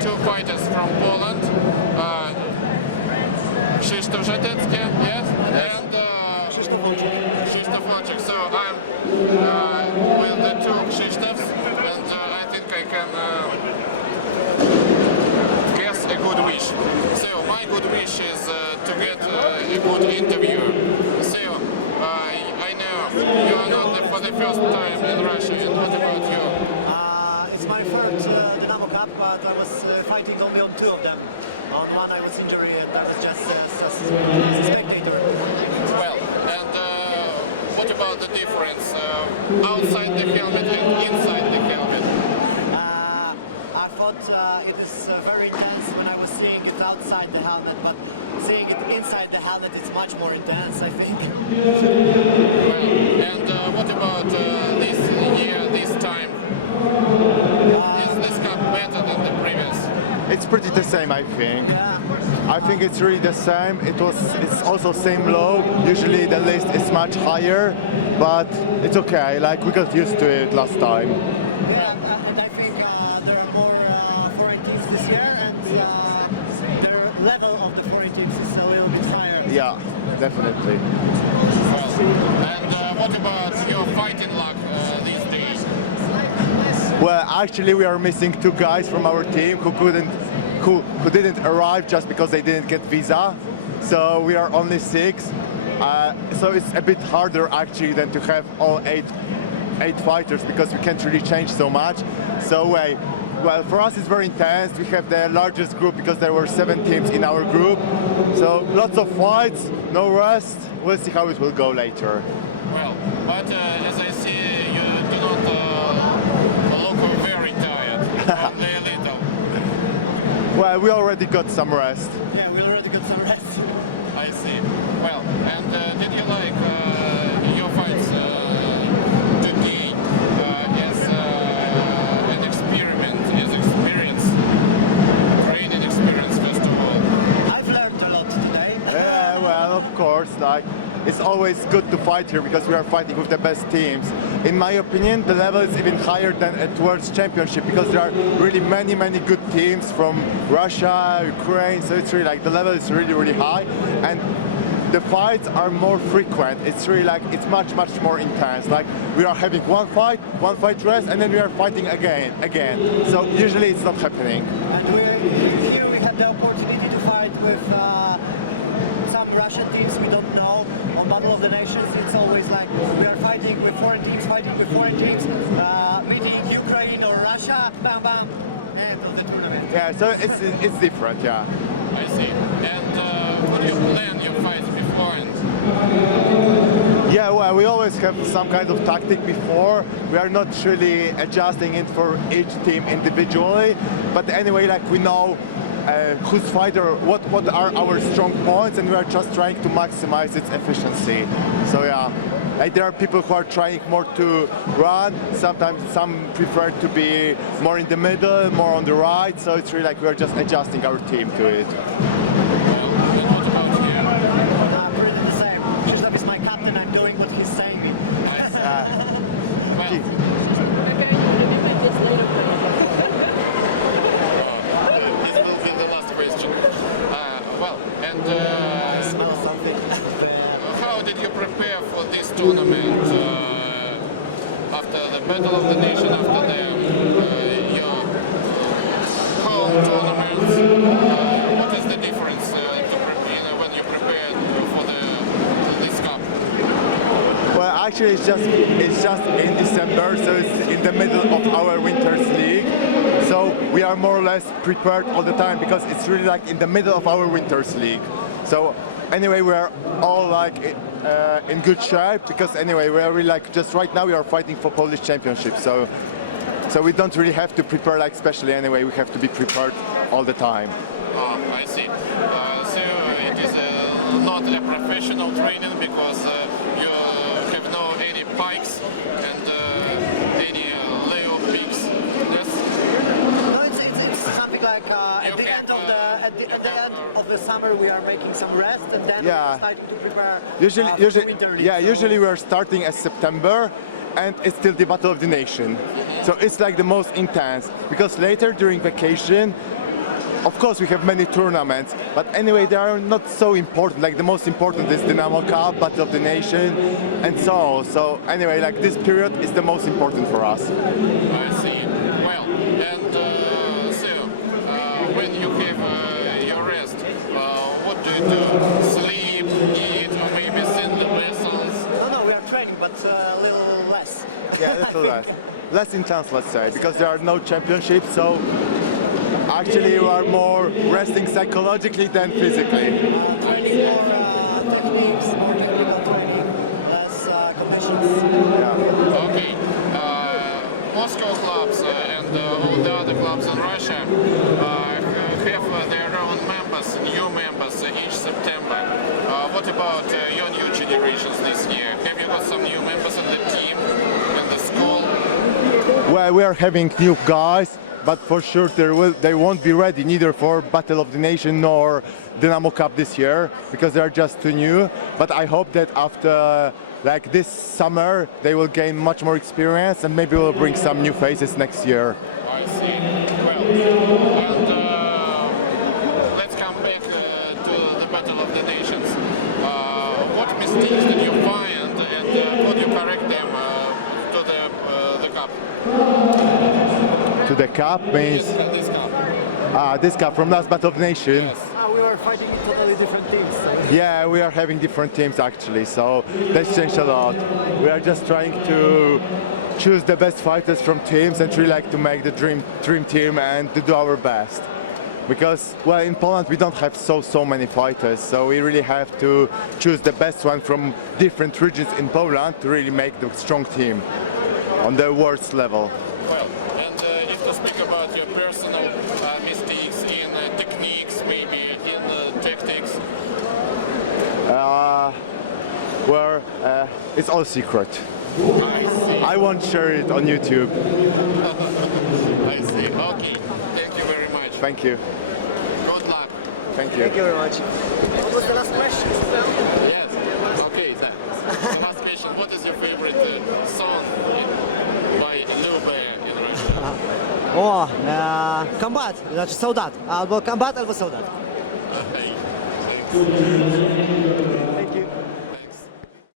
two fighters from Poland, Krzysztof Szatecki, yes, and Krzysztof. So I'm with the two Krzysztofs, and I think I can guess a good wish. So my good wish is to get a good interview. So I know you are not for the first time in Russia, and what about you? It's my first Dynamo Cup, but I was fighting only on two of them. On one I was injured and I was just a spectator. Well, and what about the difference outside the helmet and inside the helmet? I thought it is very intense when I was seeing it outside the helmet, but seeing it inside the helmet is much more intense, I think. Well, and what about this year, this time? Is this cup better than the previous? It's pretty the same, I think. Yeah. I think it's really the same. It's also same low. Usually the list is much higher, but it's okay. Like we got used to it last time. Yeah, and I think there are more foreign teams this year, and the level of the foreign teams is a little bit higher. Yeah, definitely. Well, and what about your fighting luck these days? Well, actually, we are missing two guys from our team who didn't arrive just because they didn't get visa. So we are only 6. So it's a bit harder actually than to have all eight fighters because we can't really change so much. So well, for us it's very intense. We have the largest group because there were 7 teams in our group. So lots of fights, no rest. We'll see how it will go later. Well, but as I see, you do not look very tired, only a little. Well, we already got some rest. Yeah, we already got some rest. I see. Well, and did you like your fights today as an experiment, as experience, training experience first of all? I've learned a lot today. Yeah, well, of course, like it's always good to fight here because we are fighting with the best teams. In my opinion, the level is even higher than at World Championship because there are really many good teams from Russia, Ukraine. So it's really like the level is really high, and the fights are more frequent. It's really like it's much more intense. Like we are having one fight rest, and then we are fighting again. So usually it's not happening. And here we had the opportunity to fight with some Russian teams we don't know. On Battle of the Nations, it's always like we are fighting with foreign teams, meeting Ukraine or Russia, bam, end of the tournament. Yeah, so it's different, yeah. I see. And would you plan your fights beforehand? Yeah, well, we always have some kind of tactic before. We are not really adjusting it for each team individually, but anyway, like we know whose fighter, what are our strong points, and we are just trying to maximize its efficiency. So yeah, like there are people who are trying more to run. Sometimes some prefer to be more in the middle, more on the right. So it's really like we are just adjusting our team to it. Pretty the same. Krzysztof is my captain. I'm doing what he's saying. How did you prepare for this tournament after the Battle of the Nation, after your home tournaments? What is the difference when you prepare for this cup? Well, actually, it's just in December, so it's in the middle of our Winter's League. So we are more or less prepared all the time because it's really like in the middle of our Winter's League. So anyway, we are all like in good shape because anyway, we are really like just right now we are fighting for Polish Championship. So we don't really have to prepare like specially anyway. We have to be prepared all the time. Oh, I see. So it is not a professional training because you have no any pikes and any layoff peaks. Yes. No, it's something like at the end of the summer we are making some rest, and then we decide to prepare. Usually we are starting as September, and it's still the Battle of the Nation. So it's like the most intense because later during vacation of course we have many tournaments, but anyway they are not so important. Like the most important is Dynamo Cup, Battle of the Nation, and so on. So anyway, like this period is the most important for us. I see. Well, and so when you have your rest, what do you do? Sleep, eat, or maybe sing the lessons? No, we are training, but a little less. Yeah, a little less. Less intense, let's say, because there are no championships, so actually you are more resting psychologically than physically. More techniques, more technical training, less competitions. Yeah. Okay. Moscow clubs and all the other clubs in Russia have their own members, new members each September. What about your new generations this year? Have you got some new members in the team, in the school? Well, we are having new guys, but for sure they won't be ready neither for Battle of the Nation nor Dynamo Cup this year because they are just too new. But I hope that after like this summer they will gain much more experience and maybe we'll bring some new faces next year. I see. Well, and let's come back to the Battle of the Nations. What mistakes did you find and could you correct them to the cup? To the cup means This cup. this cup from last Battle of the Nation. Yes. We were fighting totally different teams. Yeah, we are having different teams actually, so that's changed a lot. We are just trying to choose the best fighters from teams and really like to make the dream team and to do our best. Because, well, in Poland we don't have so many fighters, so we really have to choose the best one from different regions in Poland to really make the strong team on the worst level. Well, and if to speak about your personal mistakes in techniques, maybe in tactics. Well, it's all secret. I see. I won't share it on YouTube. I see. Okay. Thank you very much. Thank you. Good luck. Thank you. Thank you very much. What was the last question? Yes. Okay. The last question. What is your favorite song by Lube in Russia? О, комбат, значит солдат. Або комбат, або солдат. Okay. Thanks.